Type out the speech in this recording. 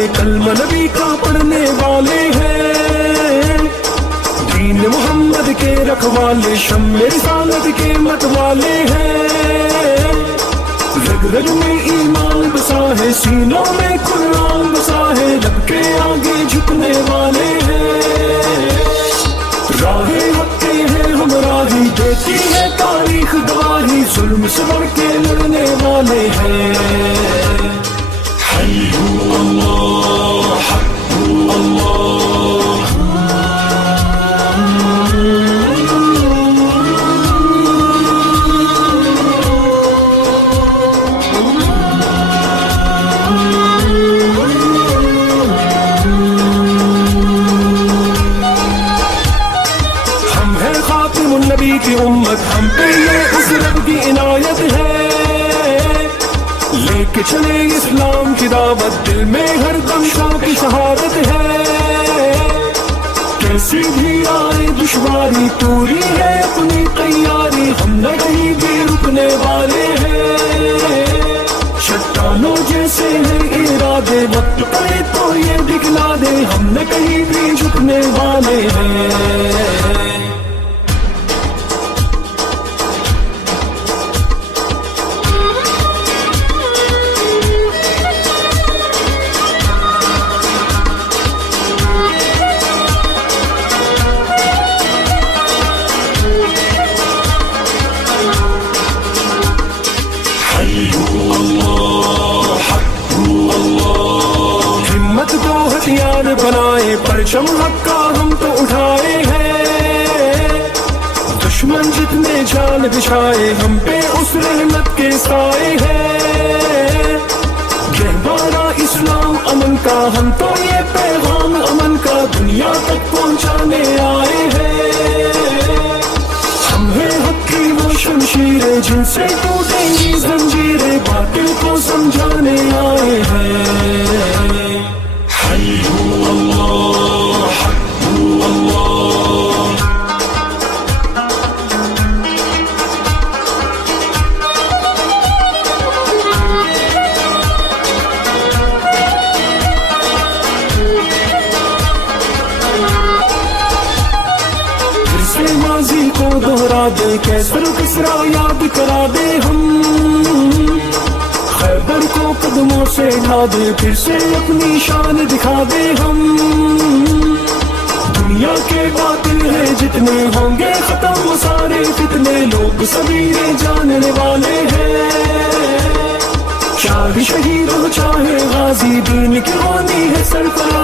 والے کلمہ نبی کا پڑھنے والے ہیں، دین محمد کے رکھوالے شمع رسالت کے مت والے ہیں، رگ رگ میں ایمان بسا ہے، سینوں میں قرآن بسا ہے، رب کے آگے جھکنے والے ہیں، راہ حق کے ہیں ہم راہی، دیتی ہے تاریخ گواہی، ظلم سے بڑھ کے لڑنے والے ہیں، حی ہو اللہ حق ہو اللہ۔ نبی کی امت ہم پہ یہ اس رب کی عنایت ہے، لے کے چلے اسلام کی دعوت، دل میں ہر دم شوق کی شہادت ہے، کیسی بھی آئے دشواری پوری ہے اپنی تیاری، ہم نہ کہیں بھی رکنے والے ہیں، چٹانوں جیسے ہیں ارادے، وقت پڑے تو یہ دکھلا دے، ہم نہ کہیں بھی جھکنے والے ہیں۔ ہمت کو ہتھیار بنائے، پرچم حق کا ہم تو اٹھائے ہیں، دشمن جتنے جال بچھائے، ہم پہ اس رحمت کے سائے ہیں، گہوارہ اسلام امن کا، ہم تو یہ پیغام امن کا دنیا تک پہنچانے آئے ہیں، ہم ہیں حق کی وہ شمشیریں جن سے ٹوٹیں گی زنجیریں، باطل کو سمجھانے آئے ہیں، حی ہو اللہ حق ہو اللہ۔ پھر سے ماضی کو دہرا دے، کیسر کسرا یاد کرا دے، ہم خیبر کو قدموں سے ڈھا دے، پھر سے اپنی شان دکھا دے، ہم دنیا کے باطل ہیں جتنے ہوں گے ختم وہ سارے فتنے، لوگ سبیرے جاننے والے ہیں، چاہے شہید ہو چاہے غازی، دین کی رانی ہے سرفراز